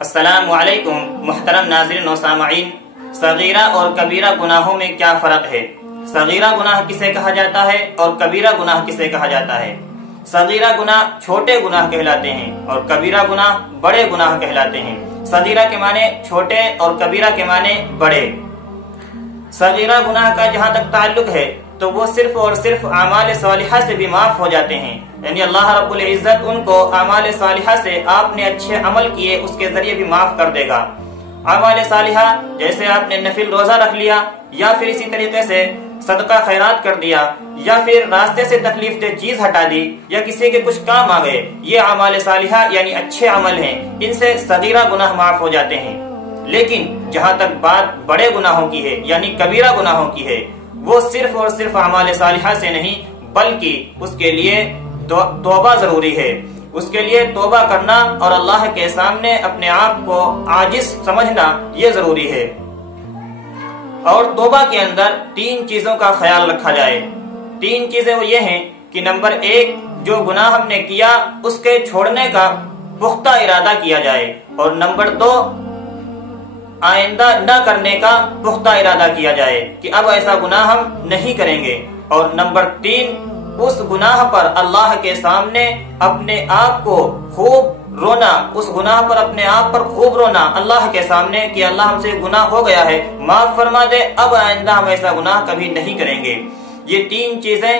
السلام علیکم محترم ناظرین و سامعین۔ صغیرہ اور کبیرہ گناہوں میں کیا فرق ہے؟ صغیرہ گناہ کسے کہا جاتا ہے اور کبیرہ گناہ کسے کہا جاتا ہے؟ صغیرہ گناہ چھوٹے گناہ کہلاتے ہیں اور کبیرہ گناہ بڑے گناہ کہلاتے ہیں۔ صغیرہ کے معنی چھوٹے اور کبیرہ کے معنی بڑے۔ صغیرہ گناہ کا جہاں تک تعلق ہے تو وہ صرف اور صرف اعمال صالحہ سے بھی معاف ہو جاتے ہیں، یعنی اللہ رب العزت ان کو اعمال صالحہ سے آپ نے اچھے عمل کیے اس کے ذریعے بھی معاف کر دے گا۔ اعمال صالحہ جیسے آپ نے نفل روزہ رکھ لیا، یا پھر اسی طریقے سے صدقہ خیرات کر دیا، یا پھر راستے سے تکلیف دہ چیز ہٹا دی، یا کسی کے کچھ کام آ گئے، یہ اعمال صالحہ یعنی اچھے عمل ہیں، ان سے صغیرہ گناہ معاف ہو جاتے ہیں۔ لیکن جہاں تک بات بڑے گناہوں کی ہے یعنی کبیرہ گناہوں کی ہے، وہ صرف اور صرف اعمال صالحہ سے نہیں بلکہ اس کے لیے توبہ ضروری ہے۔ اس کے لیے توبہ کرنا اور اللہ کے سامنے اپنے آپ کو عاجز سمجھنا یہ ضروری ہے۔ اور توبہ کے اندر 3 چیزوں کا خیال رکھا جائے۔ 3 چیزیں وہ یہ ہیں کہ نمبر 1، جو گناہ ہم نے کیا اس کے چھوڑنے کا پختہ ارادہ کیا جائے، اور نمبر 2، آئندہ نہ کرنے کا پختہ ارادہ کیا جائے کہ اب ایسا گناہ ہم نہیں کریں گے، اور نمبر 3، اس گناہ پر اللہ کے سامنے اپنے آپ کو خوب رونا، اس گناہ پر اپنے آپ پر خوب رونا اللہ کے سامنے کہ اللہ ہم سے گناہ ہو گیا ہے، معاف فرما دے، اب آئندہ ہم ایسا گناہ کبھی نہیں کریں گے۔ یہ 3 چیزیں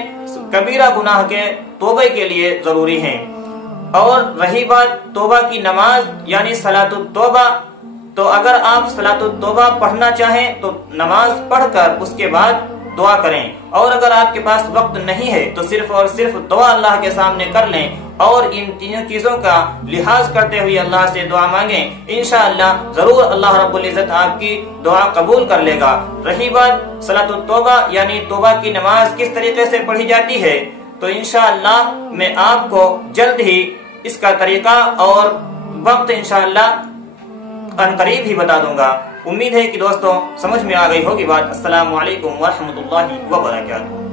کبیرہ گناہ کے توبہ کے لیے ضروری ہیں۔ اور رہی بات توبہ کی نماز یعنی صلاۃ التوبہ، تو اگر آپ صلاۃ التوبہ پڑھنا چاہیں تو نماز پڑھ کر اس کے بعد دعا کریں، اور اگر آپ کے پاس وقت نہیں ہے تو صرف اور صرف دعا اللہ کے سامنے کر لیں، اور ان 3 چیزوں کا لحاظ کرتے ہوئے اللہ سے دعا مانگیں، انشاءاللہ ضرور اللہ رب العزت آپ کی دعا قبول کر لے گا۔ رہی بات صلاۃ التوبہ یعنی توبہ کی نماز کس طریقے سے پڑھی جاتی ہے، تو انشاءاللہ میں آپ کو جلد ہی اس کا طریقہ اور وقت انشاءاللہ قریب ہی بتا دوں گا۔ امید ہے کہ دوستوں سمجھ میں آ گئی ہوگی بات۔ السلام علیکم ورحمۃ اللہ وبرکاتہ۔